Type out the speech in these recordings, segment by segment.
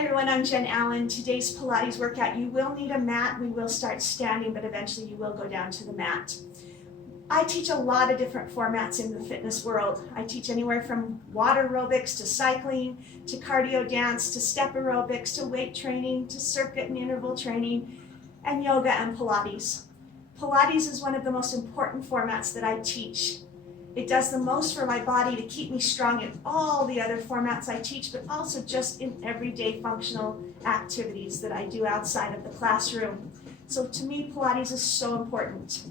Hi everyone, I'm Jen Allen. Today's Pilates workout, you will need a mat. We will start standing, but eventually you will go down to the mat. I teach a lot of different formats in the fitness world. I teach anywhere from water aerobics to cycling, to cardio dance, to step aerobics, to weight training, to circuit and interval training, and yoga and Pilates. Pilates is one of the most important formats that I teach. It does the most for my body to keep me strong in all the other formats I teach, but also just in everyday functional activities that I do outside of the classroom. So to me, Pilates is so important.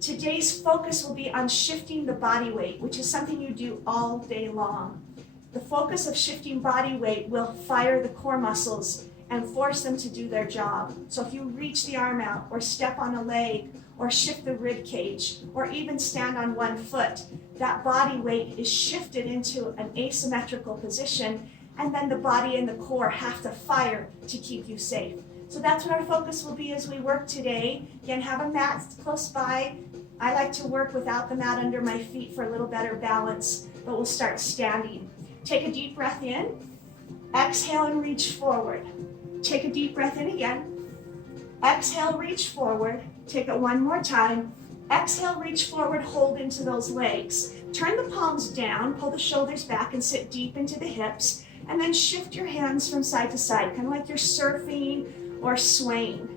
Today's focus will be on shifting the body weight, which is something you do all day long. The focus of shifting body weight will fire the core muscles and force them to do their job. So if you reach the arm out, or step on a leg, or shift the rib cage, or even stand on one foot, that body weight is shifted into an asymmetrical position, and then the body and the core have to fire to keep you safe. So that's what our focus will be as we work today. Again, have a mat close by. I like to work without the mat under my feet for a little better balance, but we'll start standing. Take a deep breath in, exhale and reach forward. Take a deep breath in again, exhale, reach forward. Take it one more time. Exhale, reach forward, hold into those legs. Turn the palms down, pull the shoulders back and sit deep into the hips, and then shift your hands from side to side, kind of like you're surfing or swaying.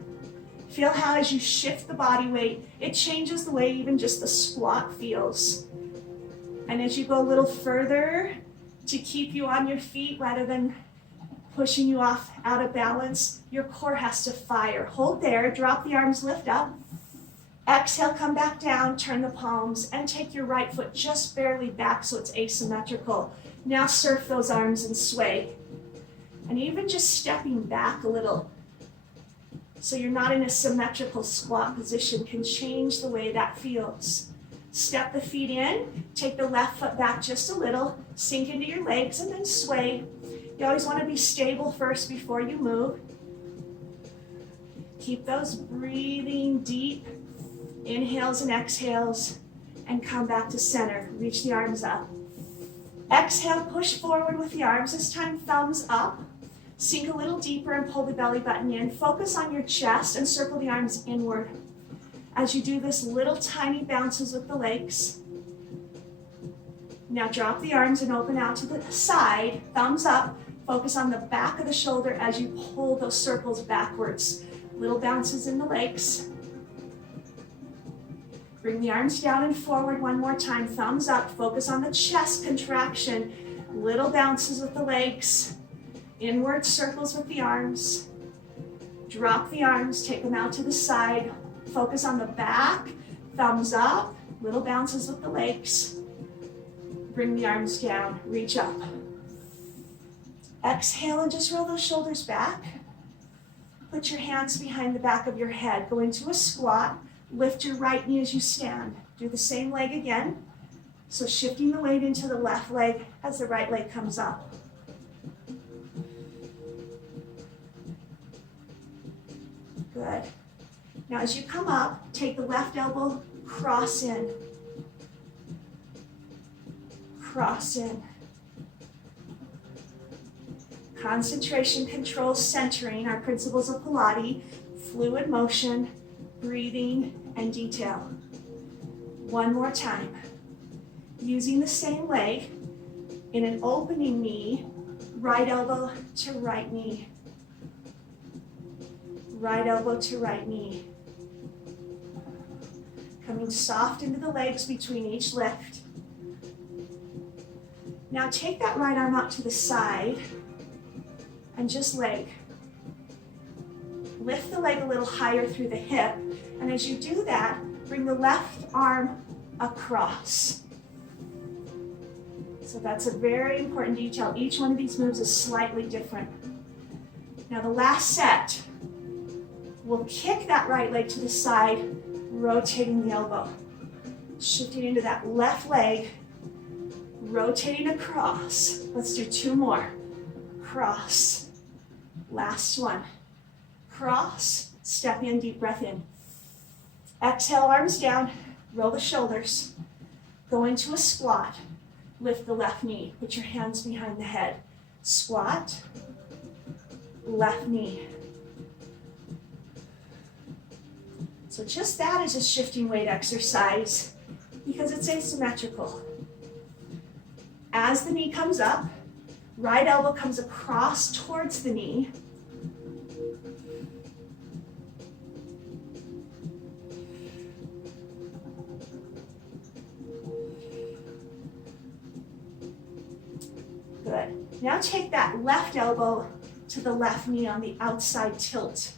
Feel how as you shift the body weight, it changes the way even just the squat feels. And as you go a little further to keep you on your feet rather than pushing you off out of balance, your core has to fire. Hold there, drop the arms, lift up. Exhale, come back down, turn the palms, and take your right foot just barely back so it's asymmetrical. Now surf those arms and sway. And even just stepping back a little so you're not in a symmetrical squat position can change the way that feels. Step the feet in, take the left foot back just a little, sink into your legs, and then sway. You always want to be stable first before you move. Keep those breathing deep inhales and exhales, and come back to center. Reach the arms up. Exhale, push forward with the arms. This time, thumbs up. Sink a little deeper and pull the belly button in. Focus on your chest and circle the arms inward. As you do this, little tiny bounces with the legs. Now drop the arms and open out to the side, thumbs up. Focus on the back of the shoulder as you pull those circles backwards. Little bounces in the legs. Bring the arms down and forward one more time, thumbs up. Focus on the chest contraction. Little bounces with the legs. Inward circles with the arms. Drop the arms, take them out to the side. Focus on the back, thumbs up. Little bounces with the legs. Bring the arms down, reach up. Exhale and just roll those shoulders back. Put your hands behind the back of your head. Go into a squat. Lift your right knee as you stand. Do the same leg again. So shifting the weight into the left leg as the right leg comes up. Good. Now as you come up, take the left elbow, cross in. Cross in. Concentration, control, centering, our principles of Pilates, fluid motion, breathing, and detail. One more time. Using the same leg in an opening knee, right elbow to right knee. Right elbow to right knee. Coming soft into the legs between each lift. Now take that right arm out to the side and just leg. Lift the leg a little higher through the hip, and as you do that, bring the left arm across. So that's a very important detail. Each one of these moves is slightly different. Now the last set, we'll kick that right leg to the side, rotating the elbow. Shifting into that left leg, rotating across. Let's do two more. Cross. Last one. Cross, step in, deep breath in. Exhale, arms down, roll the shoulders. Go into a squat. Lift the left knee. Put your hands behind the head. Squat. left knee. So just that is a shifting weight exercise because it's asymmetrical. As the knee comes up, right elbow comes across towards the knee. Good. Now take that left elbow to the left knee on the outside tilt.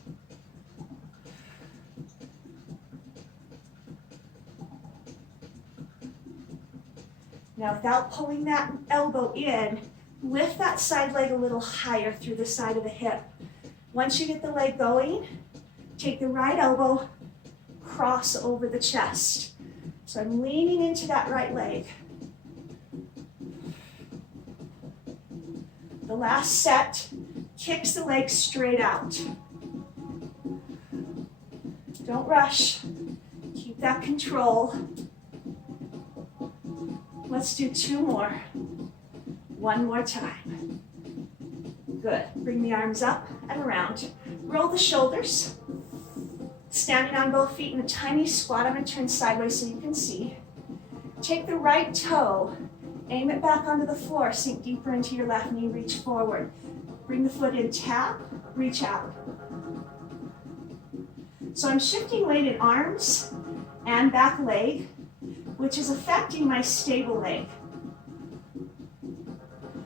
Now without pulling that elbow in, lift that side leg a little higher through the side of the hip. Once you get the leg going, take the right elbow, cross over the chest. So I'm leaning into that right leg. The last set kicks the leg straight out. Don't rush. Keep that control. Let's do 2 more. 1 more time. Good. Bring the arms up and around. Roll the shoulders. Standing on both feet in a tiny squat. I'm going to turn sideways so you can see. Take the right toe, aim it back onto the floor, sink deeper into your left knee, reach forward. Bring the foot in, tap, reach out. So I'm shifting weight in arms and back leg, which is affecting my stable leg.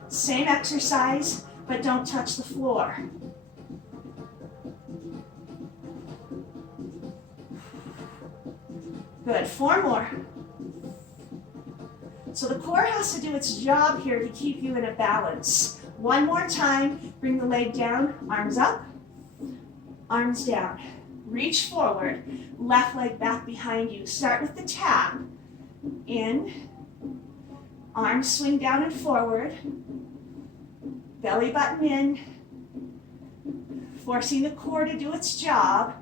Same exercise, but don't touch the floor. Good, 4 more. So the core has to do its job here to keep you in a balance. 1 more time, bring the leg down, arms up, arms down. Reach forward, left leg back behind you. Start with the tap. In, arms swing down and forward, belly button in, forcing the core to do its job.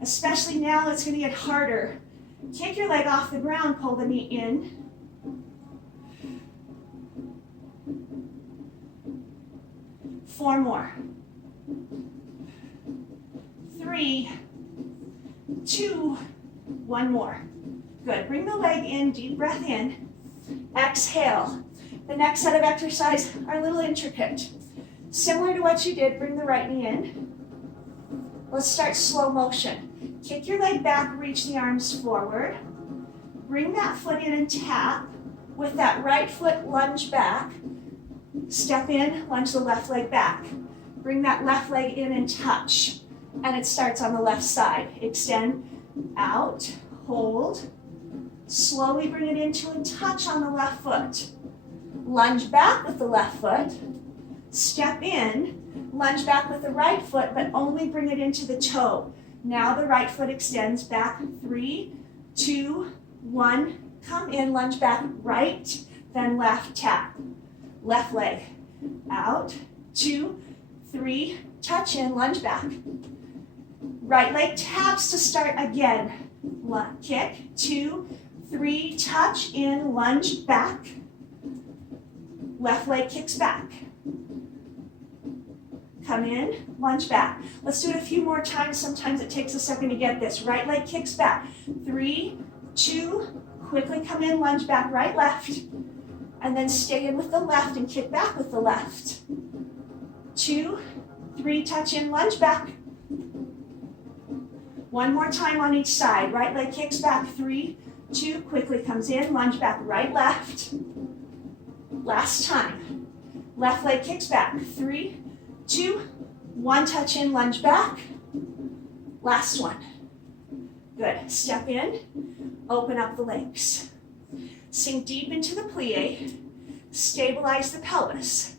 Especially now, it's going to get harder. Kick your leg off the ground, pull the knee in. Four more. 3, 2, 1 more. Good. Bring the leg in, deep breath in. Exhale. The next set of exercises are a little intricate. Similar to what you did, bring the right knee in. Let's start slow motion. Kick your leg back, reach the arms forward. Bring that foot in and tap. With that right foot, lunge back. Step in, lunge the left leg back. Bring that left leg in and touch. And it starts on the left side. Extend out, hold. Slowly bring it into and touch on the left foot. Lunge back with the left foot. Step in, lunge back with the right foot, but only bring it into the toe. Now the right foot extends back. 3, 2, 1. Come in, lunge back, right, then left, tap. Left leg, out, 2, 3, touch in, lunge back. Right leg taps to start again. Kick, 2, 3, touch in, lunge back. Left leg kicks back. Come in, lunge back. Let's do it a few more times. Sometimes it takes a second to get this. Right leg kicks back. 3, 2, quickly come in, lunge back, right, left. And then stay in with the left and kick back with the left. 2, 3, touch in, lunge back. 1 more time on each side. Right leg kicks back. 3, 2, quickly comes in, lunge back, right, left. Last time. Left leg kicks back. 3, 2, 1, touch in, lunge back. Last one. Good. Step in, open up the legs. Sink deep into the plie. Stabilize the pelvis.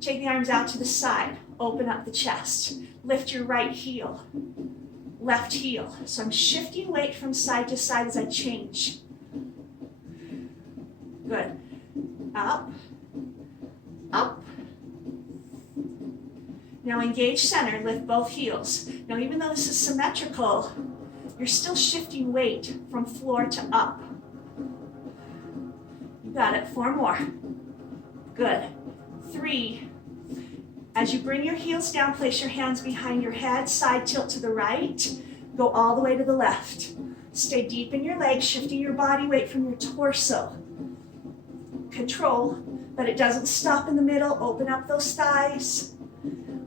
Take the arms out to the side. Open up the chest. Lift your right heel. Left heel. So I'm shifting weight from side to side as I change. Good. Up, up. Now engage center, lift both heels. Now even though this is symmetrical, you're still shifting weight from floor to up. You got it, 4 more. Good. 3, As you bring your heels down, place your hands behind your head, side tilt to the right, go all the way to the left. Stay deep in your legs, shifting your body weight from your torso. Control, but it doesn't stop in the middle. Open up those thighs.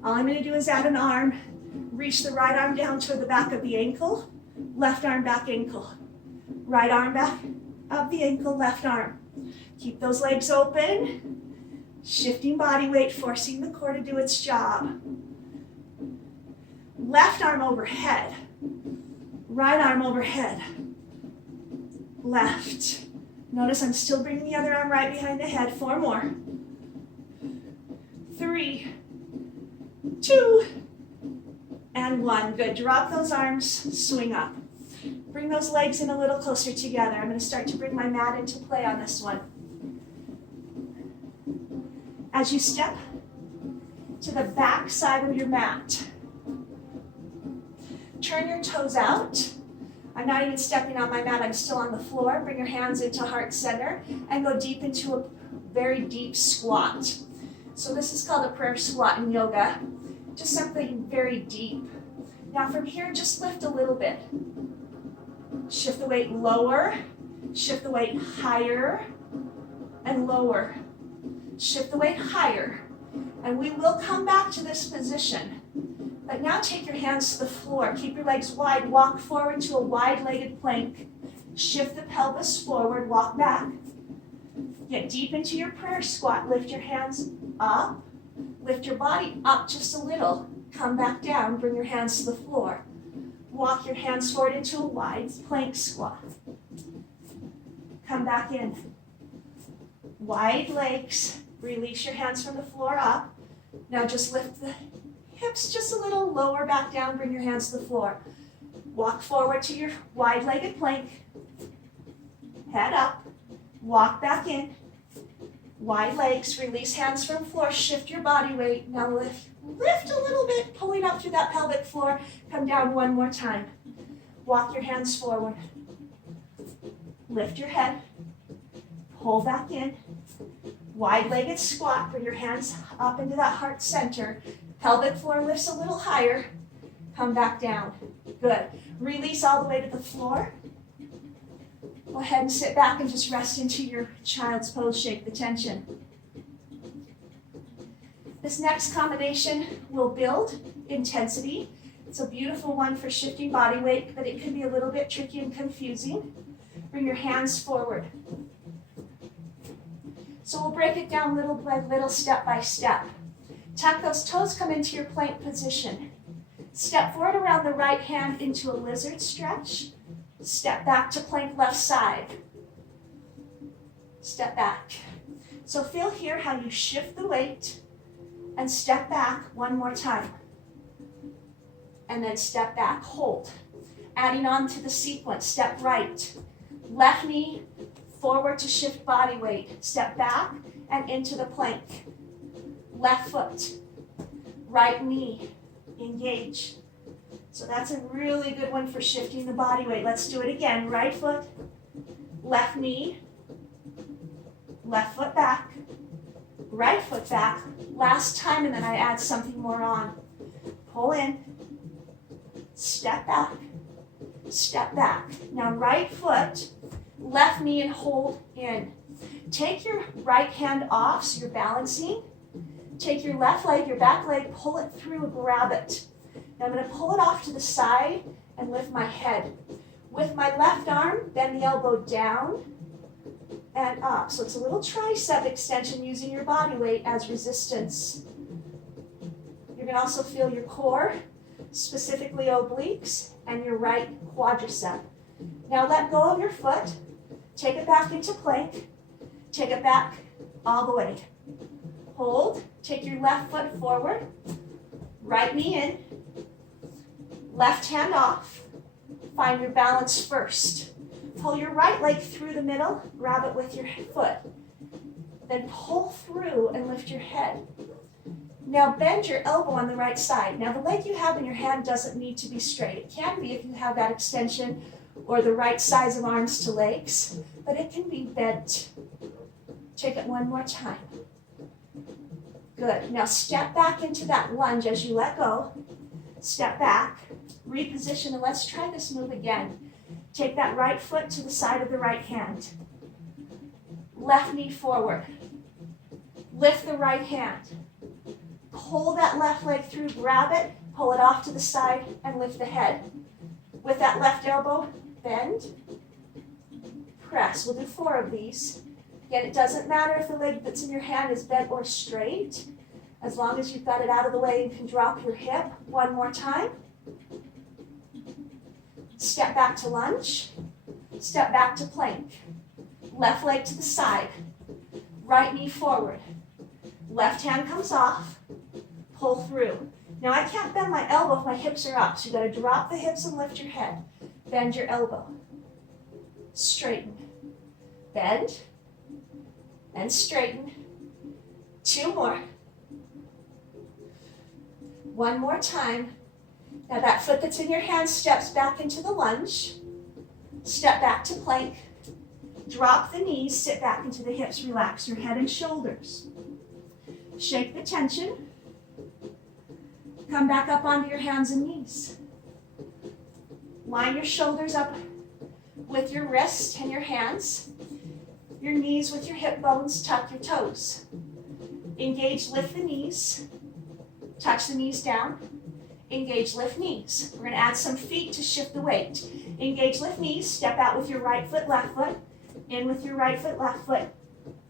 All I'm going to do is add an arm. Reach the right arm down toward the back of the ankle. Left arm back ankle. Right arm back of the ankle, left arm. Keep those legs open. Shifting body weight, forcing the core to do its job. Left arm overhead. Right arm overhead. Left. Notice I'm still bringing the other arm right behind the head. 4 more. 3, 2, and 1. Good. Drop those arms, swing up. Bring those legs in a little closer together. I'm going to start to bring my mat into play on this one. As you step to the back side of your mat, turn your toes out. I'm not even stepping on my mat, I'm still on the floor. Bring your hands into heart center and go deep into a very deep squat. So this is called a prayer squat in yoga. Just something very deep. Now from here, just lift a little bit. Shift the weight lower, shift the weight higher, and lower. Shift the weight higher. And we will come back to this position. But now take your hands to the floor. Keep your legs wide. Walk forward to a wide-legged plank. Shift the pelvis forward. Walk back. Get deep into your prayer squat. Lift your hands up. Lift your body up just a little. Come back down. Bring your hands to the floor. Walk your hands forward into a wide plank squat. Come back in. Wide legs. Release your hands from the floor up. Now just lift the hips just a little lower, back down, bring your hands to the floor. Walk forward to your wide-legged plank. Head up, walk back in. Wide legs, release hands from floor, shift your body weight. Now lift a little bit, pulling up through that pelvic floor. Come down one more time. Walk your hands forward. Lift your head, pull back in. Wide-legged squat, bring your hands up into that heart center. Pelvic floor lifts a little higher. Come back down. Good. Release all the way to the floor. Go ahead and sit back and just rest into your child's pose. Shake the tension. This next combination will build intensity. It's a beautiful one for shifting body weight, but it can be a little bit tricky and confusing. Bring your hands forward. So we'll break it down little by little, step by step. Tuck those toes, come into your plank position. Step forward around the right hand into a lizard stretch. Step back to plank left side. Step back. So feel here how you shift the weight and step back one more time. And then step back, hold. Adding on to the sequence, step right. Left knee forward to shift body weight. Step back and into the plank. Left foot, right knee, engage. So that's a really good one for shifting the body weight. Let's do it again. Right foot, left knee, left foot back, right foot back. Last time, and then I add something more on. Pull in, step back, step back. Now right foot, left knee and hold in. Take your right hand off so you're balancing. Take your left leg, your back leg, pull it through, grab it. Now I'm going to pull it off to the side and lift my head. With my left arm, bend the elbow down and up. So it's a little tricep extension using your body weight as resistance. You're going to also feel your core, specifically obliques, and your right quadricep. Now let go of your foot. Take it back into plank. Take it back all the way. Hold. Take your left foot forward. Right knee in. Left hand off. Find your balance first. Pull your right leg through the middle. Grab it with your foot. Then pull through and lift your head. Now bend your elbow on the right side. Now the leg you have in your hand doesn't need to be straight. It can be if you have that extension or the right size of arms to legs, but it can be bent. Take it one more time. Good. Now step back into that lunge as you let go. Step back, reposition, and let's try this move again. Take that right foot to the side of the right hand. Left knee forward. Lift the right hand. Pull that left leg through, grab it, pull it off to the side, and lift the head. With that left elbow, bend, press. We'll do 4 of these. Again, it doesn't matter if the leg that's in your hand is bent or straight, as long as you've got it out of the way and can drop your hip. 1 more time. Step back to lunge. Step back to plank. Left leg to the side. Right knee forward. Left hand comes off. Pull through. Now I can't bend my elbow if my hips are up, so you've got to drop the hips and lift your head. Bend your elbow. Straighten. Bend. And straighten. 2 more. 1 more time. Now that foot that's in your hand steps back into the lunge. Step back to plank. Drop the knees, sit back into the hips, relax your head and shoulders. Shake the tension. Come back up onto your hands and knees. Line your shoulders up with your wrists and your hands. Your knees with your hip bones, tuck your toes. Engage, lift the knees. Touch the knees down. Engage, lift knees. We're going to add some feet to shift the weight. Engage, lift knees. Step out with your right foot, left foot. In with your right foot, left foot.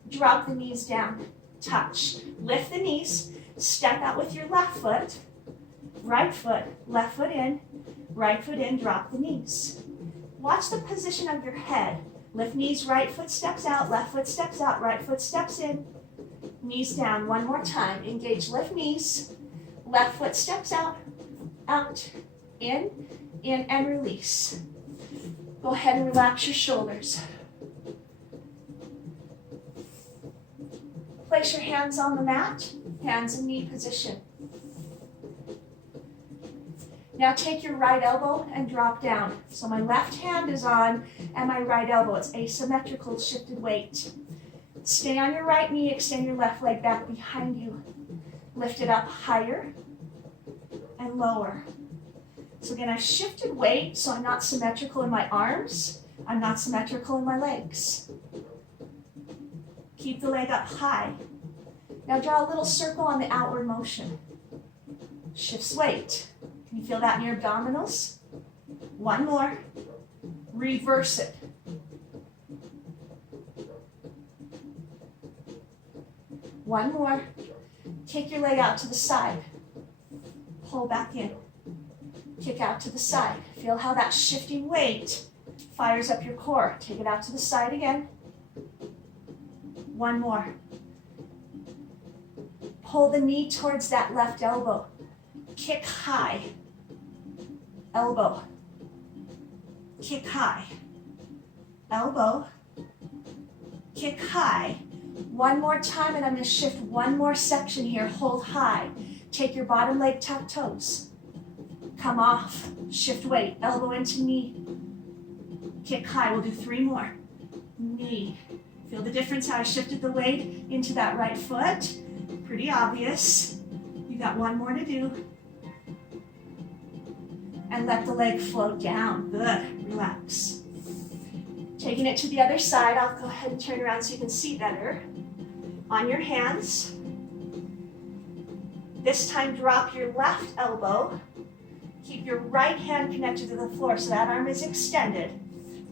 Drop the knees down. Touch. Lift the knees. Step out with your left foot. Right foot, left foot in. Right foot in, drop the knees. Watch the position of your head. Lift knees, right foot steps out, left foot steps out, right foot steps in. Knees down. 1 more time. Engage, lift knees. Left foot steps out, out, in, and release. Go ahead and relax your shoulders. Place your hands on the mat, hands in knee position. Now take your right elbow and drop down. So my left hand is on and my right elbow. It's asymmetrical shifted weight. Stay on your right knee, extend your left leg back behind you. Lift it up higher and lower. So again, I've shifted weight, so I'm not symmetrical in my arms. I'm not symmetrical in my legs. Keep the leg up high. Now draw a little circle on the outward motion. Shifts weight. Can you feel that in your abdominals? 1 more. Reverse it. 1 more. Take your leg out to the side. Pull back in. Kick out to the side. Feel how that shifting weight fires up your core. Take it out to the side again. 1 more. Pull the knee towards that left elbow. Kick high. Elbow. Kick high. Elbow. Kick high. 1 more time, and I'm going to shift 1 more section here. Hold high. Take your bottom leg, tuck toes. Come off. Shift weight. Elbow into knee. Kick high. We'll do 3 more. Knee. Feel the difference how I shifted the weight into that right foot? Pretty obvious. You got 1 more to do. And let the leg float down. Good. Relax. Taking it to the other side, I'll go ahead and turn around so you can see better. On your hands. This time, drop your left elbow. Keep your right hand connected to the floor so that arm is extended.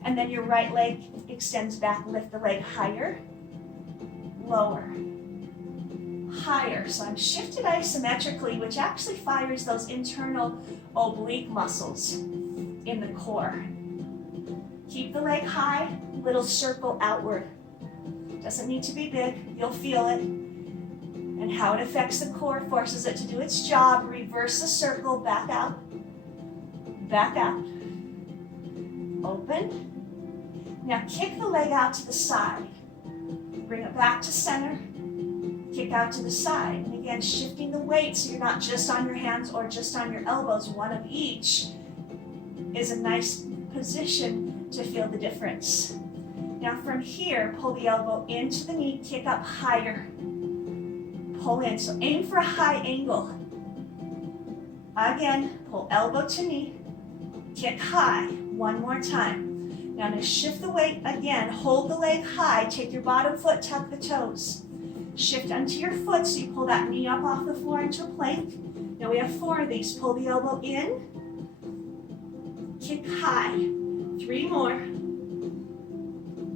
And then your right leg extends back. Lift the leg higher, lower, higher. So I'm shifted isometrically, which actually fires those internal oblique muscles in the core. Keep the leg high, little circle outward. Doesn't need to be big, you'll feel it. And how it affects the core forces it to do its job. Reverse the circle, back out, open. Now kick the leg out to the side. Bring it back to center, kick out to the side. And again, shifting the weight so you're not just on your hands or just on your elbows. 1 of each is a nice position to feel the difference. Now from here, pull the elbow into the knee, kick up higher. pull in. So aim for a high angle. Again, pull elbow to knee, kick high. One more time. Now I'm going to shift the weight again. Hold the leg high. Take your bottom foot, tuck the toes. Shift onto your foot so you pull that knee up off the floor into a plank. Now we have 4 of these. Pull the elbow in, kick high. 3 more.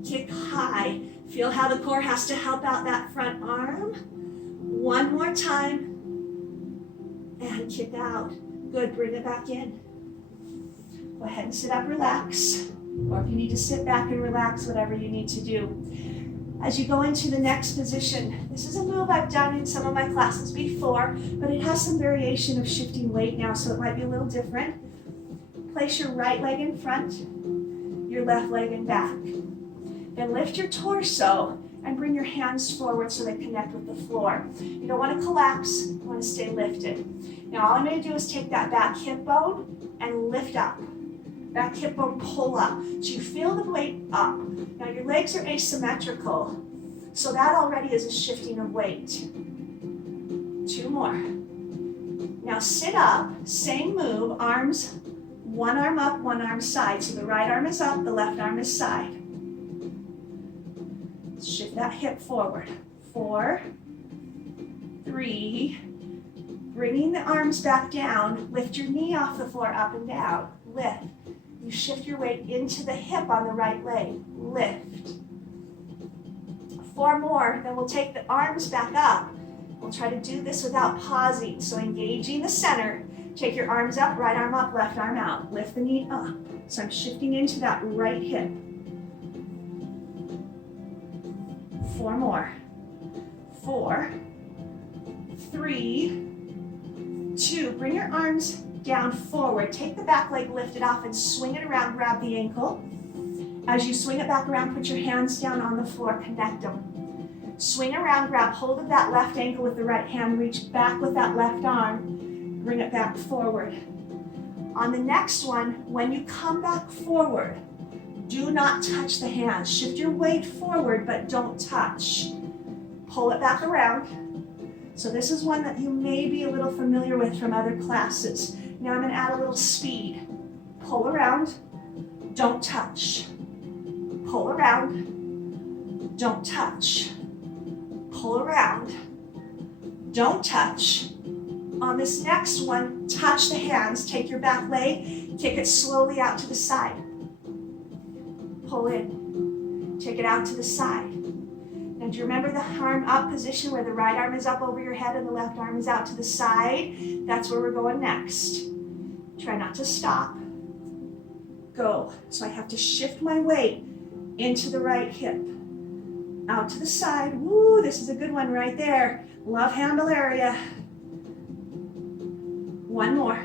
Kick high. Feel how the core has to help out that front arm. 1 more time. And kick out. Good, bring it back in. Go ahead and sit up, relax. Or if you need to sit back and relax, whatever you need to do. As you go into the next position, this is a move I've done in some of my classes before, but it has some variation of shifting weight now, so it might be a little different. Place your right leg in front, your left leg in back. Then lift your torso and bring your hands forward so they connect with the floor. You don't want to collapse, you want to stay lifted. Now all I'm going to do is take that back hip bone and lift up. Back hip bone, pull up. So you feel the weight up. Now your legs are asymmetrical, so that already is a shifting of weight. 2 more. Now sit up, same move, arms, one arm up, one arm side. So the right arm is up, the left arm is side. Shift that hip forward. 4, 3, bringing the arms back down, lift your knee off the floor, up and down, lift. You shift your weight into the hip on the right leg, lift. 4 more, then we'll take the arms back up. We'll try to do this without pausing, so engaging the center. Take your arms up, right arm up, left arm out. Lift the knee up. So I'm shifting into that right hip. 4 more. 4, 3, 2. Bring your arms down forward. Take the back leg lifted off and swing it around, grab the ankle. As you swing it back around, put your hands down on the floor, connect them. Swing around, grab hold of that left ankle with the right hand, reach back with that left arm, bring it back forward. On the next one, when you come back forward, do not touch the hands. Shift your weight forward, but don't touch. Pull it back around. So this is one that you may be a little familiar with from other classes. Now I'm going to add a little speed. Pull around, don't touch. Pull around, don't touch. Pull around, don't touch. On this next one, touch the hands, take your back leg, kick it slowly out to the side. Pull in, take it out to the side. Now do you remember the arm up position where the right arm is up over your head and the left arm is out to the side? That's where we're going next. Try not to stop. Go. So I have to shift my weight into the right hip. Out to the side. Woo, this is a good one right there. Love handle area. 1 more.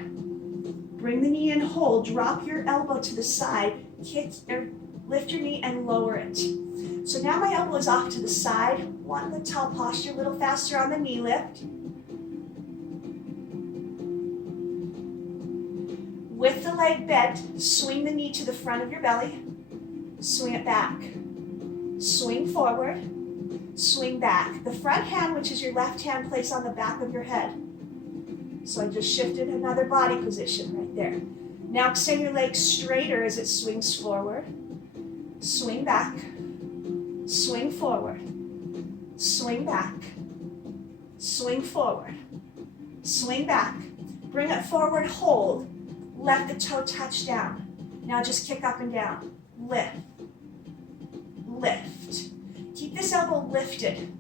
Bring the knee in, hold. Drop your elbow to the side. Kick or lift your knee and lower it. So now my elbow is off to the side. Want the tall posture a little faster on the knee lift. With the leg bent, swing the knee to the front of your belly. Swing it back. Swing forward. Swing back. The front hand, which is your left hand, place on the back of your head. So I just shifted another body position right there. Now extend your legs straighter as it swings forward. Swing back. Swing forward. Swing back. Swing forward. Swing back. Bring it forward, hold. Let the toe touch down. Now just kick up and down. Lift. Lift. Keep this elbow lifted.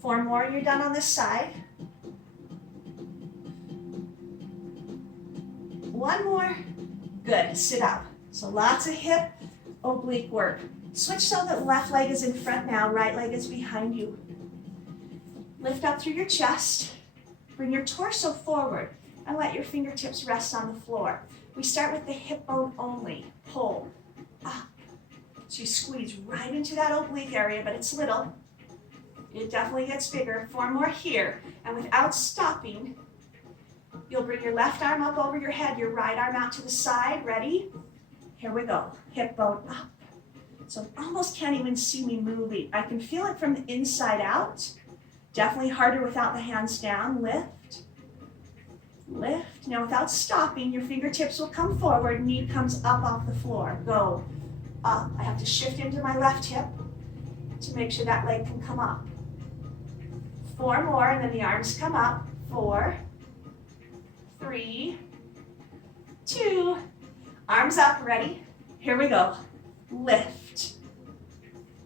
4 more and you're done on this side. 1 more. Good. Sit up. So lots of hip oblique work. Switch so that left leg is in front now, right leg is behind you. Lift up through your chest. Bring your torso forward and let your fingertips rest on the floor. We start with the hip bone only. Pull up. So you squeeze right into that oblique area, but it's little. It definitely gets bigger. 4 more here. And without stopping, you'll bring your left arm up over your head, your right arm out to the side. Ready? Here we go. Hip bone up. So almost can't even see me moving. I can feel it from the inside out. Definitely harder without the hands down. Lift, lift. Now without stopping, your fingertips will come forward, knee comes up off the floor. Go up. I have to shift into my left hip to make sure that leg can come up. 4 more, and then the arms come up. 4, 3, 2, arms up, ready? Here we go. Lift,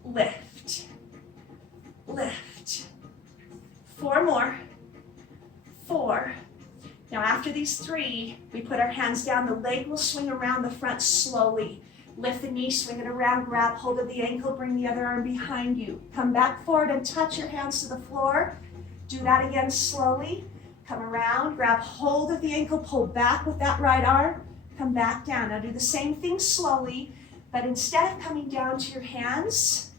lift, lift. 4 more. 4. Now after these 3, we put our hands down. The leg will swing around the front slowly. Lift the knee, swing it around, grab hold of the ankle, bring the other arm behind you. Come back forward and touch your hands to the floor. Do that again slowly. Come around, grab hold of the ankle, pull back with that right arm, come back down. Now do the same thing slowly, but instead of coming down to your hands,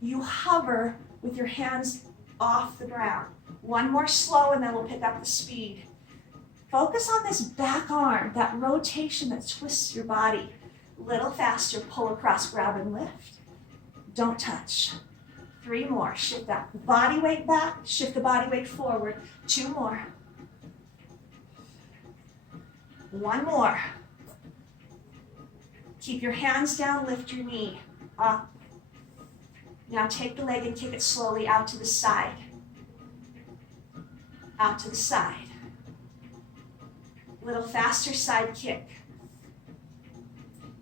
you hover with your hands off the ground. 1 more slow, and then we'll pick up the speed. Focus on this back arm, that rotation that twists your body. Little faster, pull across, grab and lift. Don't touch. 3 more, shift that body weight back, shift the body weight forward. 2 more. 1 more. Keep your hands down, lift your knee, up. Now take the leg and kick it slowly out to the side. Out to the side. Little faster side kick.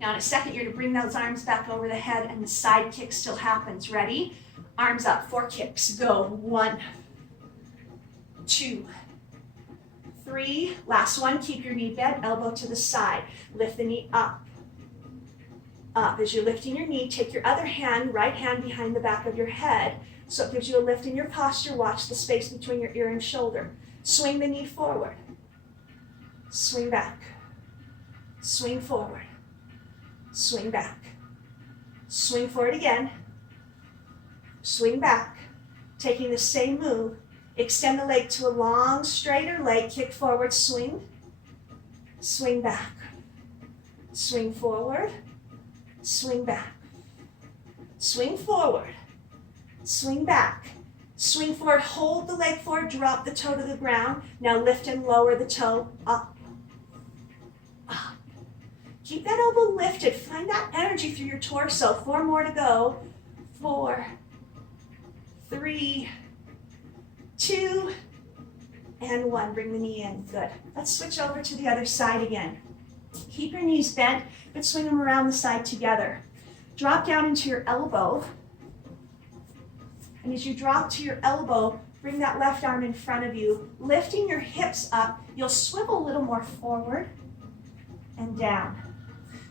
Now in a second, you're going to bring those arms back over the head and the side kick still happens. Ready? Arms up, 4 kicks. Go. 1, 2, 3. Last one, keep your knee bent, elbow to the side. Lift the knee up. Up. As you're lifting your knee, take your other hand, right hand behind the back of your head. So it gives you a lift in your posture. Watch the space between your ear and shoulder. Swing the knee forward. Swing back. Swing forward. Swing back. Swing forward again. Swing back. Taking the same move. Extend the leg to a long, straighter leg. Kick forward, swing. Swing back. Swing forward. Swing back. Swing forward. Swing back. Swing forward, hold the leg forward, drop the toe to the ground. Now lift and lower the toe, up. Up. Keep that elbow lifted. Find that energy through your torso. 4 more to go. 4, 3, 2, and 1. Bring the knee in. Good. Let's switch over to the other side again. Keep your knees bent, but swing them around the side together. Drop down into your elbow. And as you drop to your elbow, bring that left arm in front of you. Lifting your hips up, you'll swivel a little more forward and down.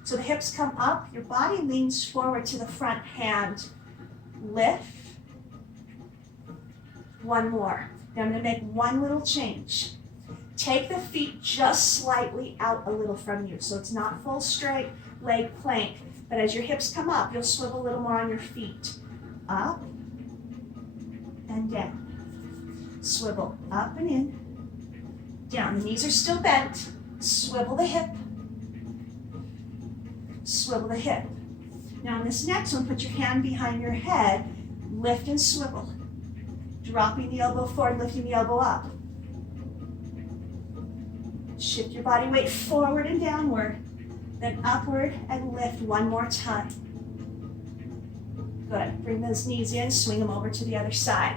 So the hips come up, your body leans forward to the front hand. Lift. 1 more. Now I'm going to make 1 little change. Take the feet just slightly out a little from you. So it's not full straight leg plank. But as your hips come up, you'll swivel a little more on your feet. Up and down. Swivel up and in. Down. The knees are still bent. Swivel the hip. Swivel the hip. Now on this next one, put your hand behind your head. Lift and swivel. Dropping the elbow forward, lifting the elbow up. Shift your body weight forward and downward, then upward and lift 1 more time. Good. Bring those knees in, swing them over to the other side.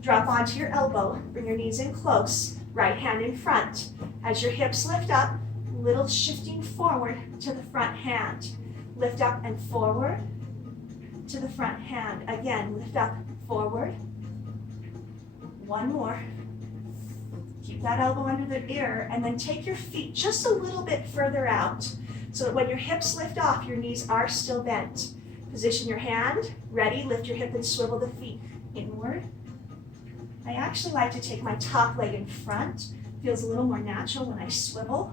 Drop onto your elbow, bring your knees in close, right hand in front. As your hips lift up, little shifting forward to the front hand. Lift up and forward to the front hand. Again, lift up, forward. 1 more. Keep that elbow under the ear, and then take your feet just a little bit further out so that when your hips lift off, your knees are still bent. Position your hand, ready, lift your hip and swivel the feet inward. I actually like to take my top leg in front. Feels a little more natural when I swivel.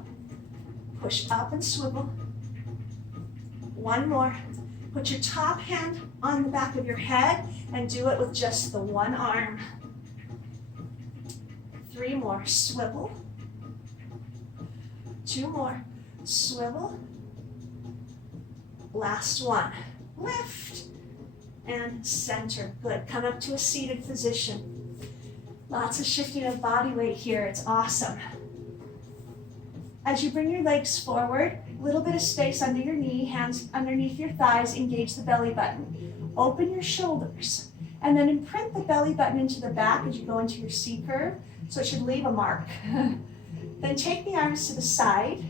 Push up and swivel. 1 more. Put your top hand on the back of your head and do it with just the 1 arm. 3 more, swivel. 2 more, swivel. Last one, lift and center. Good, come up to a seated position. Lots of shifting of body weight here. It's awesome. As you bring your legs forward, a little bit of space under your knee, hands underneath your thighs, engage the belly button. Open your shoulders, and then imprint the belly button into the back as you go into your C curve, so it should leave a mark. Then take the arms to the side,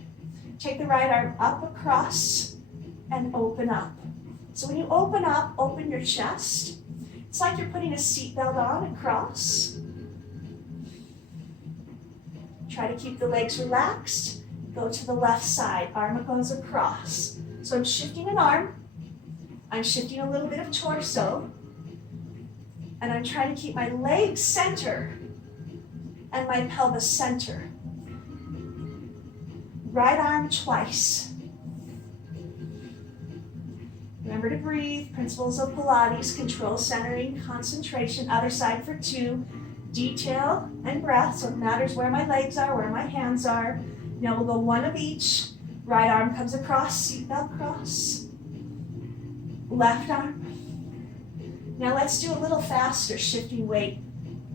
take the right arm up across, and open up. So when you open up, open your chest. It's like you're putting a seatbelt on across. Try to keep the legs relaxed. Go to the left side, arm goes across. So I'm shifting an arm, I'm shifting a little bit of torso, and I'm trying to keep my legs center and my pelvis center. Right arm twice. Remember to breathe. Principles of Pilates, control, centering, concentration. Other side for 2. Detail and breath, so it matters where my legs are, where my hands are. Now we'll go 1 of each. Right arm comes across, seatbelt cross. Left arm. Now let's do a little faster, shifting weight.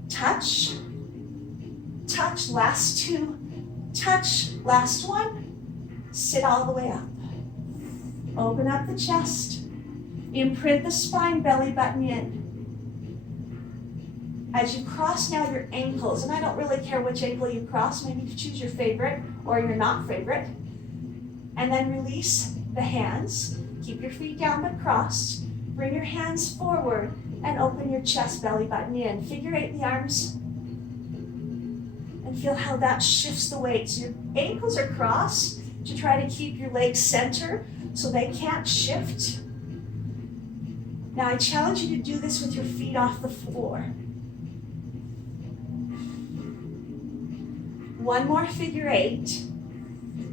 Touch, touch, last 2. Touch, last 1. Sit all the way up. Open up the chest. Imprint the spine, belly button in. As you cross now your ankles, and I don't really care which ankle you cross, maybe you choose your favorite or your not favorite. And then release the hands. Keep your feet down but crossed. Bring your hands forward and open your chest, belly button in. Figure 8 the arms. And feel how that shifts the weight. So your ankles are crossed to try to keep your legs center so they can't shift. Now I challenge you to do this with your feet off the floor. 1 more figure 8.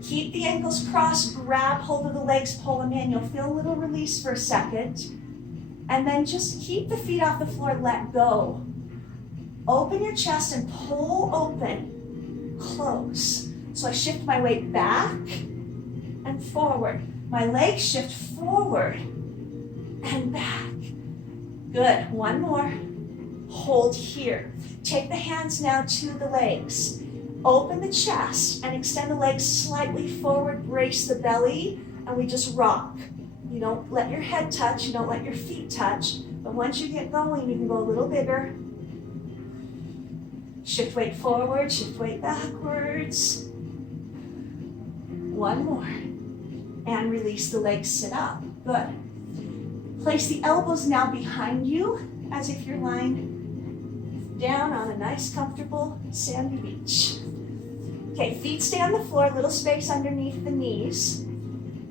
Keep the ankles crossed, grab hold of the legs, pull them in. You'll feel a little release for a second. And then just keep the feet off the floor, let go. Open your chest and pull open, close. So I shift my weight back and forward. My legs shift forward and back. Good, 1 more. Hold here. Take the hands now to the legs. Open the chest and extend the legs slightly forward, brace the belly, and we just rock. You don't let your head touch, you don't let your feet touch, but once you get going, you can go a little bigger. Shift weight forward, shift weight backwards. 1 more. And release the legs, sit up. Good. Place the elbows now behind you as if you're lying down on a nice, comfortable sandy beach. Okay, feet stay on the floor, little space underneath the knees.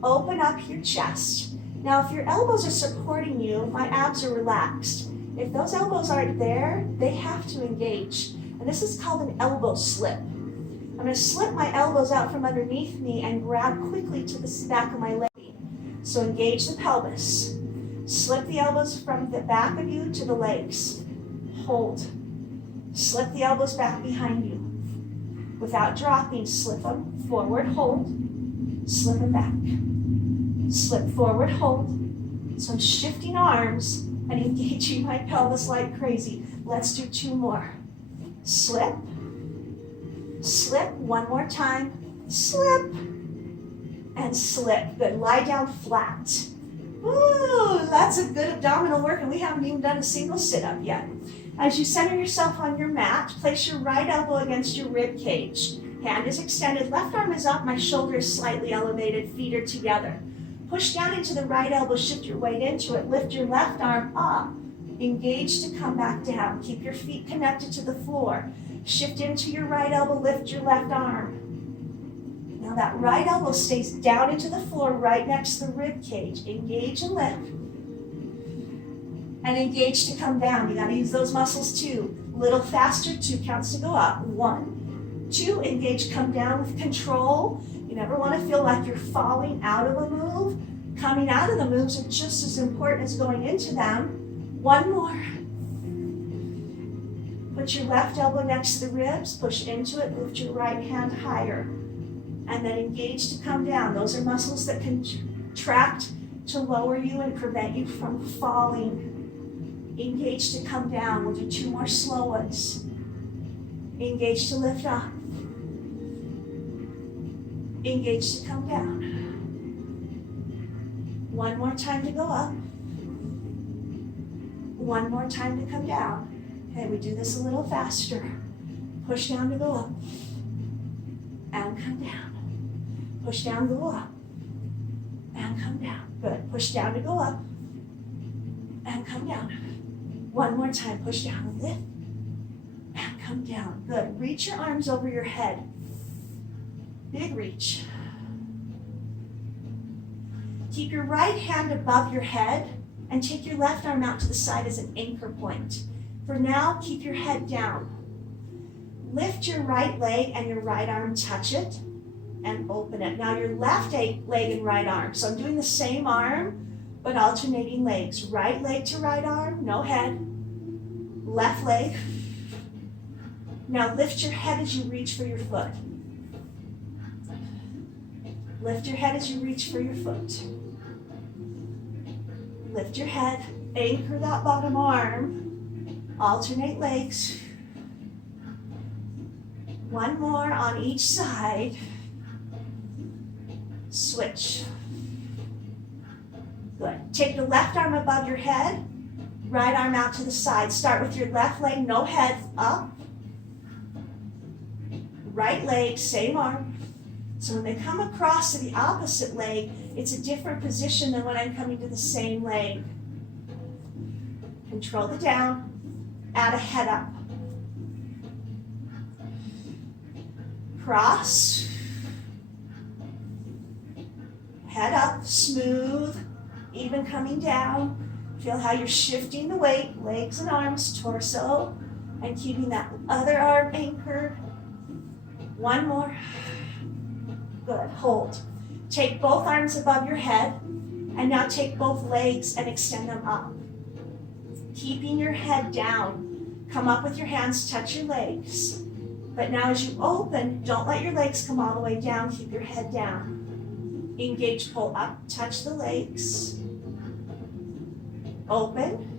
Open up your chest. Now, if your elbows are supporting you, my abs are relaxed. If those elbows aren't there, they have to engage. And this is called an elbow slip. I'm going to slip my elbows out from underneath me and grab quickly to the back of my leg. So engage the pelvis. Slip the elbows from the back of you to the legs. Hold. Slip the elbows back behind you. Without dropping, slip them forward, hold. Slip them back. Slip forward, hold. So I'm shifting arms and engaging my pelvis like crazy. Let's do 2 more. Slip. Slip, 1 more time. Slip. And slip. Good, lie down flat. Ooh, that's a good abdominal work, and we haven't even done a single sit-up yet. As you center yourself on your mat, place your right elbow against your rib cage. Hand is extended, left arm is up, my shoulder is slightly elevated, feet are together. Push down into the right elbow, shift your weight into it, lift your left arm up. Engage to come back down. Keep your feet connected to the floor. Shift into your right elbow, lift your left arm. Now that right elbow stays down into the floor right next to the rib cage. Engage and lift. And engage to come down. You gotta use those muscles too. A little faster, 2 counts to go up. 1, 2, engage, come down with control. You never wanna feel like you're falling out of a move. Coming out of the moves are just as important as going into them. 1 more. Put your left elbow next to the ribs, push into it, lift your right hand higher. And then engage to come down. Those are muscles that contract to lower you and prevent you from falling. Engage to come down. We'll do 2 more slow ones. Engage to lift up. Engage to come down. One more time to go up. One more time to come down. Okay, we do this a little faster. Push down to go up. And come down. Push down, go up. And come down. Good. Push down to go up. And come down. One more time. Push down and lift. And come down. Good. Reach your arms over your head. Big reach. Keep your right hand above your head and take your left arm out to the side as an anchor point. For now, keep your head down. Lift your right leg and your right arm, touch it, and open it. Now your left leg and right arm. So I'm doing the same arm, but alternating legs. Right leg to right arm, no head. Left leg. Now lift your head as you reach for your foot. Lift your head as you reach for your foot. Lift your head, anchor that bottom arm, alternate legs. One more on each side. Switch. Good. Take the left arm above your head, right arm out to the side. Start with your left leg, no head, up. Right leg, same arm. So when they come across to the opposite leg, it's a different position than when I'm coming to the same leg. Control the down, add a head up. Cross. Head up, smooth, even coming down. Feel how you're shifting the weight, legs and arms, torso, and keeping that other arm anchored. One more. Good, hold. Take both arms above your head, and now take both legs and extend them up. Keeping your head down. Come up with your hands, touch your legs. But now as you open, don't let your legs come all the way down, keep your head down. Engage, pull up, touch the legs. Open.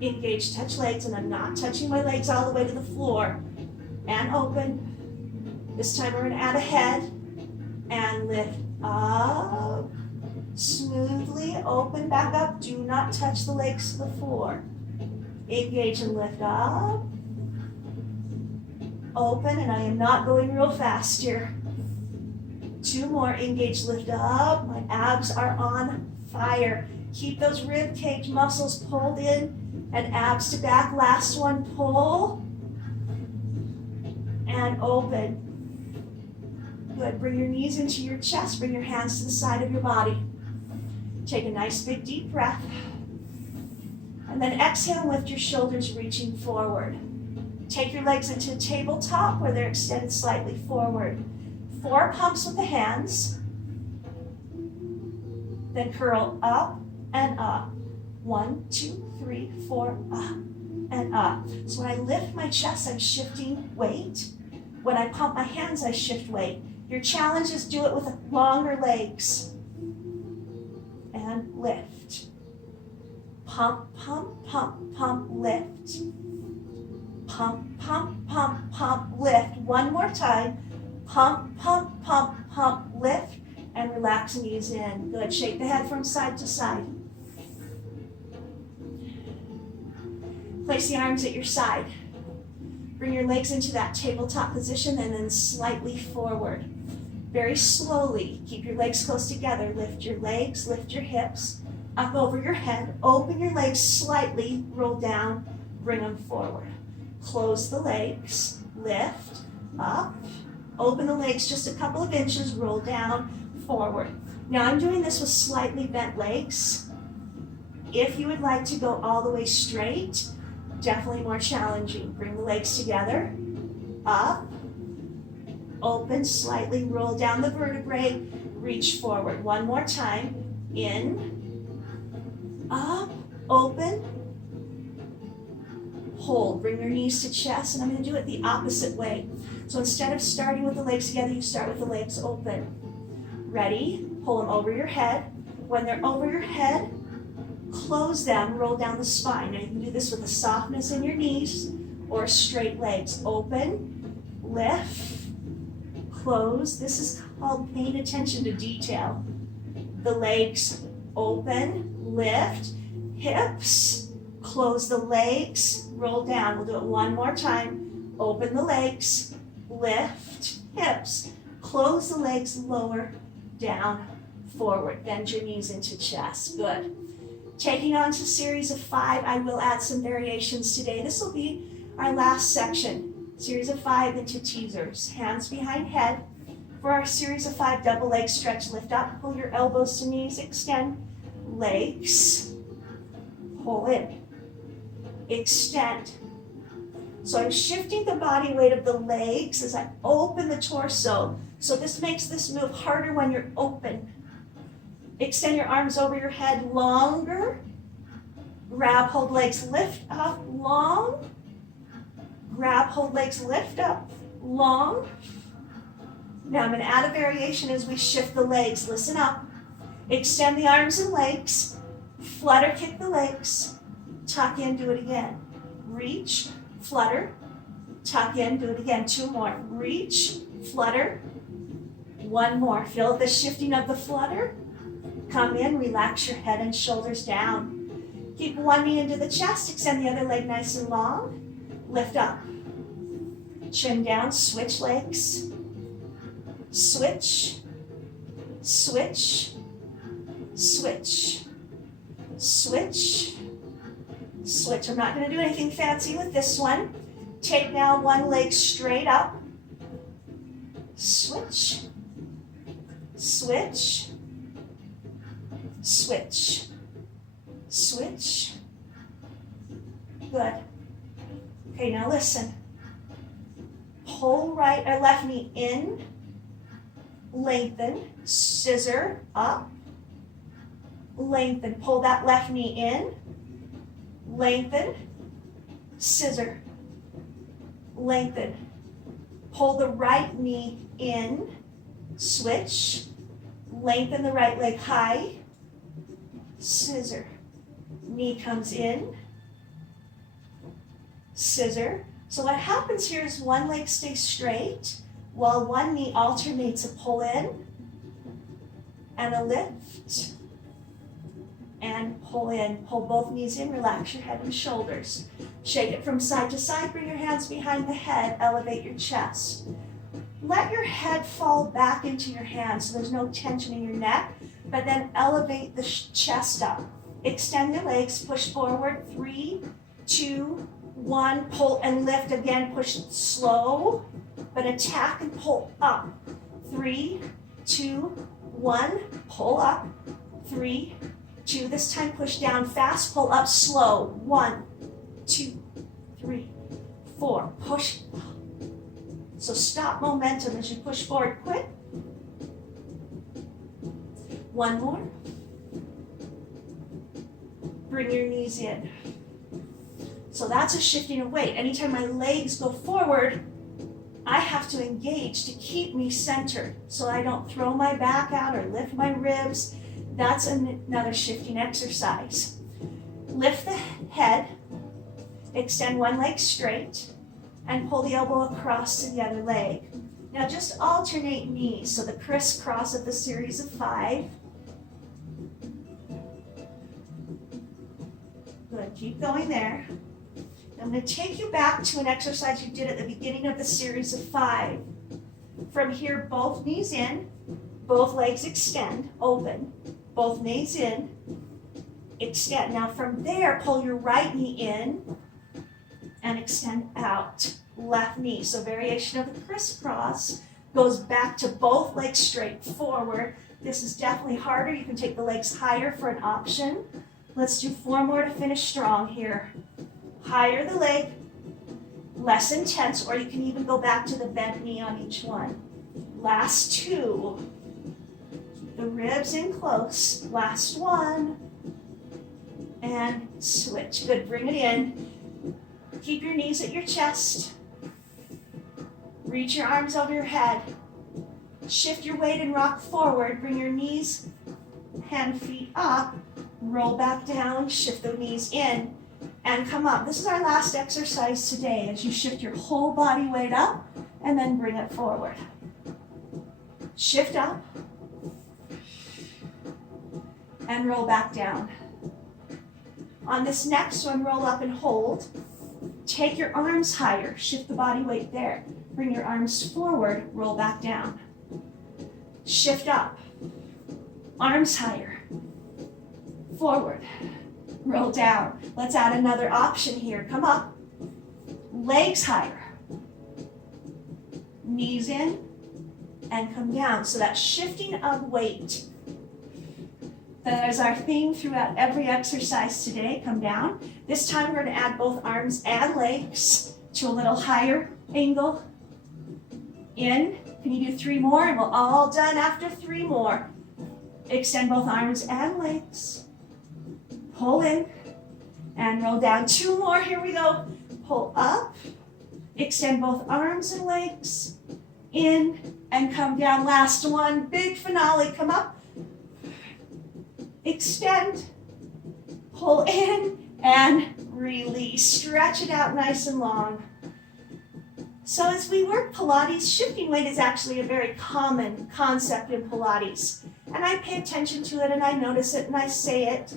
Engage, touch legs, and I'm not touching my legs all the way to the floor. And open. This time we're gonna add a head and lift up. Smoothly open back up. Do not touch the legs to the floor. Engage and lift up. Open, and I am not going real fast here. Two more. Engage, lift up. My abs are on fire. Keep those rib cage muscles pulled in and abs to back. Last one, pull and open. Good. Bring your knees into your chest. Bring your hands to the side of your body. Take a nice big deep breath. And then exhale and lift your shoulders, reaching forward. Take your legs into a tabletop where they're extended slightly forward. 4 pumps with the hands. Then curl up and up. 1, 2, 3, 4, up and up. So when I lift my chest, I'm shifting weight. When I pump my hands, I shift weight. Your challenge is do it with longer legs. And lift. Pump, pump, pump, pump, lift. Pump, pump, pump, pump, lift. One more time. Pump, pump, pump, pump, lift. And relax and ease in. Good. Shake the head from side to side. Place the arms at your side. Bring your legs into that tabletop position and then slightly forward. Very slowly, keep your legs close together. Lift your legs, lift your hips, up over your head. Open your legs slightly, roll down, bring them forward. Close the legs, lift, up. Open the legs just a couple of inches, roll down, forward. Now I'm doing this with slightly bent legs. If you would like to go all the way straight, definitely more challenging. Bring the legs together, up, open, slightly roll down the vertebrae, reach forward. One more time, in, up, open, hold. Bring your knees to chest, and I'm going to do it the opposite way. So instead of starting with the legs together, you start with the legs open. Ready? Pull them over your head. When they're over your head, Close them, roll down the spine. Now you can do this with a softness in your knees or straight legs. Open, lift, close. This is called paying attention to detail. The legs open, lift, hips, close the legs, roll down. We'll do it one more time. Open the legs, lift, hips, close the legs, lower, down, forward. Bend your knees into chest. Good. Taking on to series of 5, I will add some variations today. This will be our last section. Series of 5 into teasers. Hands behind head. For our series of 5 double leg stretch, lift up, pull your elbows to knees, extend, legs, pull in, extend. So I'm shifting the body weight of the legs as I open the torso. So this makes this move harder when you're open. Extend your arms over your head longer. Grab, hold legs, lift up, long. Grab, hold legs, lift up, long. Now I'm going to add a variation as we shift the legs. Listen up. Extend the arms and legs. Flutter, kick the legs. Tuck in, do it again. Reach, flutter, tuck in, do it again. 2 more. Reach, flutter. 1 more. Feel the shifting of the flutter. Come in, relax your head and shoulders down. Keep one knee into the chest, extend the other leg nice and long. Lift up. Chin down, switch legs. Switch, switch, switch, switch, switch. I'm not going to do anything fancy with this one. Take now one leg straight up. Switch, switch, switch, switch. Good. Okay, now listen. Pull right or left knee in. Lengthen, scissor, up, lengthen. Pull that left knee in, lengthen, scissor, lengthen. Pull the right knee in, switch, lengthen the right leg high, scissor. Knee comes in, scissor. So what happens here is one leg stays straight, while one knee alternates a pull in and a lift and pull in. Pull both knees in, relax your head and shoulders. Shake it from side to side, bring your hands behind the head, elevate your chest. Let your head fall back into your hands so there's no tension in your neck, but then elevate the chest up. Extend your legs, push forward, 3, 2, 1, pull and lift again, push slow. But attack and pull up. 3, 2, 1, pull up. 3, 2, this time push down fast, pull up slow. 1, 2, 3, 4, push. So stop momentum as you push forward quick. 1 more. Bring your knees in. So that's a shifting of weight. Anytime my legs go forward, I have to engage to keep me centered so I don't throw my back out or lift my ribs. That's another shifting exercise. Lift the head, extend one leg straight, and pull the elbow across to the other leg. Now just alternate knees, so the crisscross of the series of 5. Good, keep going there. I'm going to take you back to an exercise you did at the beginning of the series of 5. From here, both knees in, both legs extend, open, both knees in, extend. Now from there, pull your right knee in and extend out. Left knee, so variation of the crisscross goes back to both legs straight forward. This is definitely harder. You can take the legs higher for an option. Let's do 4 more to finish strong here. Higher the leg, less intense, or you can even go back to the bent knee on each one. Last 2. Keep the ribs in close. Last 1. And switch. Good, bring it in. Keep your knees at your chest. Reach your arms over your head. Shift your weight and rock forward. Bring your knees, hand, feet up. roll back down, shift the knees in, and come up. This is our last exercise today as you shift your whole body weight up and then bring it forward. Shift up and roll back down. On this next one, roll up and hold. Take your arms higher, shift the body weight there. Bring your arms forward, roll back down. Shift up, arms higher, forward, roll down. Let's add another option here. Come up, legs higher, knees in, and come down. So that shifting of weight. That is our theme throughout every exercise today. Come down. This time we're going to add both arms and legs to a little higher angle. In. Can you do 3 more? And we're all done after 3 more. Extend both arms and legs. Pull in and roll down. 2 more. Here we go. Pull up. Extend both arms and legs. In and come down. Last one. Big finale. Come up. Extend, pull in, and release. Stretch it out nice and long. So as we work Pilates, shifting weight is actually a very common concept in Pilates. And I pay attention to it, and I notice it, and I say it.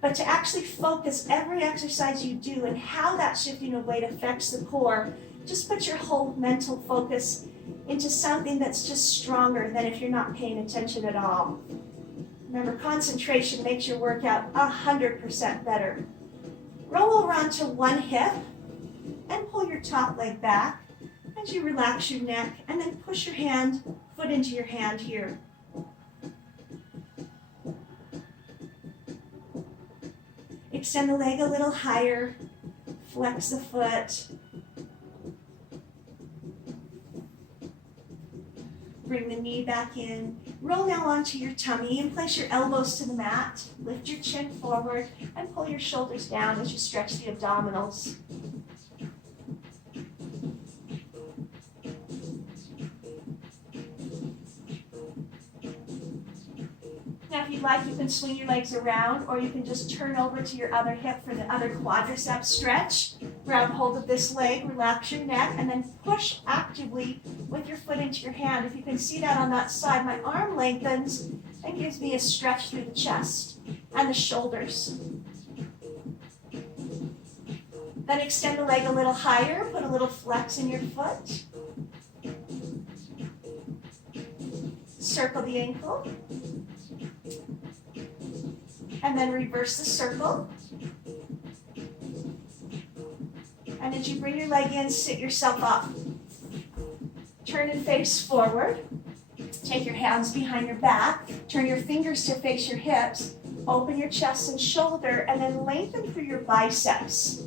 But to actually focus every exercise you do and how that shifting of weight affects the core, just put your whole mental focus into something that's just stronger than if you're not paying attention at all. Remember, concentration makes your workout 100% better. Roll over onto one hip and pull your top leg back as you relax your neck, and then push your foot into your hand here. Extend the leg a little higher, flex the foot. Bring the knee back in. Roll now onto your tummy and place your elbows to the mat. Lift your chin forward and pull your shoulders down as you stretch the abdominals. Now if you'd like, you can swing your legs around, or you can just turn over to your other hip for the other quadricep stretch. Grab hold of this leg, relax your neck, and then push actively with your foot into your hand. If you can see that on that side, my arm lengthens and gives me a stretch through the chest and the shoulders. Then extend the leg a little higher, put a little flex in your foot. Circle the ankle. And then reverse the circle. And as you bring your leg in, sit yourself up. Turn and face forward. Take your hands behind your back. Turn your fingers to face your hips. Open your chest and shoulder, and then lengthen through your biceps.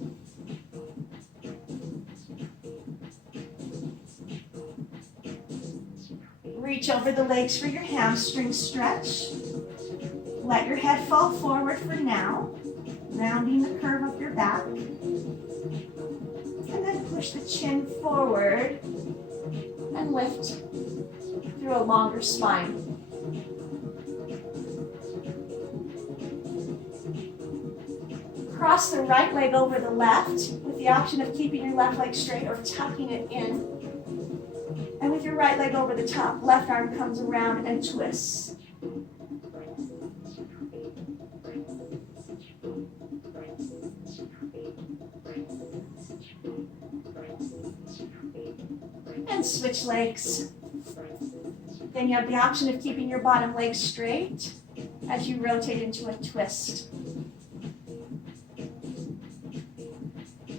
Reach over the legs for your hamstring stretch. Let your head fall forward for now, rounding the curve of your back. And then push the chin forward and lift through a longer spine. Cross the right leg over the left with the option of keeping your left leg straight or tucking it in. And with your right leg over the top, left arm comes around and twists. And switch legs. Then you have the option of keeping your bottom leg straight as you rotate into a twist.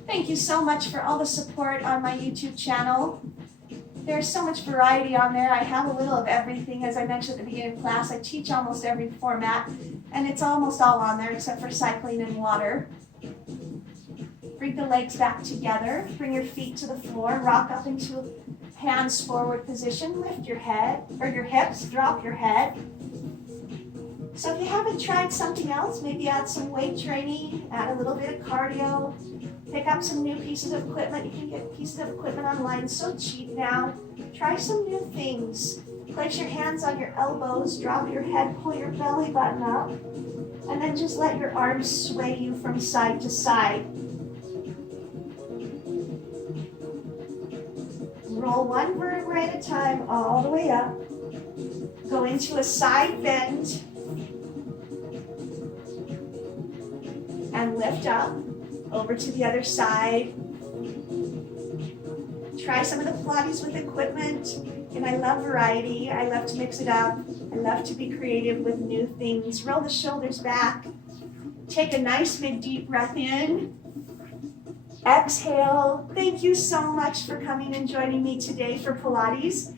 Thank you so much for all the support on my YouTube channel. There's so much variety on there. I have a little of everything. As I mentioned at the beginning of class, I teach almost every format, and it's almost all on there except for cycling and water. Bring the legs back together. Bring your feet to the floor. Rock up into hands forward position. Lift your head, or your hips. Drop your head. So if you haven't tried something else, maybe add some weight training, add a little bit of cardio, pick up some new pieces of equipment. You can get pieces of equipment online, so cheap now. Try some new things. Place your hands on your elbows, drop your head, pull your belly button up. And then just let your arms sway you from side to side. Roll one vertebrae at a time all the way up. Go into a side bend. And lift up over to the other side. Try some of the Pilates with equipment. And I love variety. I love to mix it up. I love to be creative with new things. Roll the shoulders back. Take a nice big deep breath in. Exhale. Thank you so much for coming and joining me today for Pilates.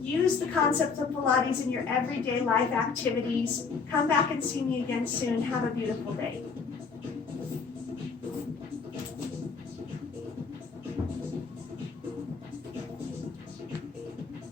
Use the concept of Pilates in your everyday life activities. Come back and see me again soon. Have a beautiful day.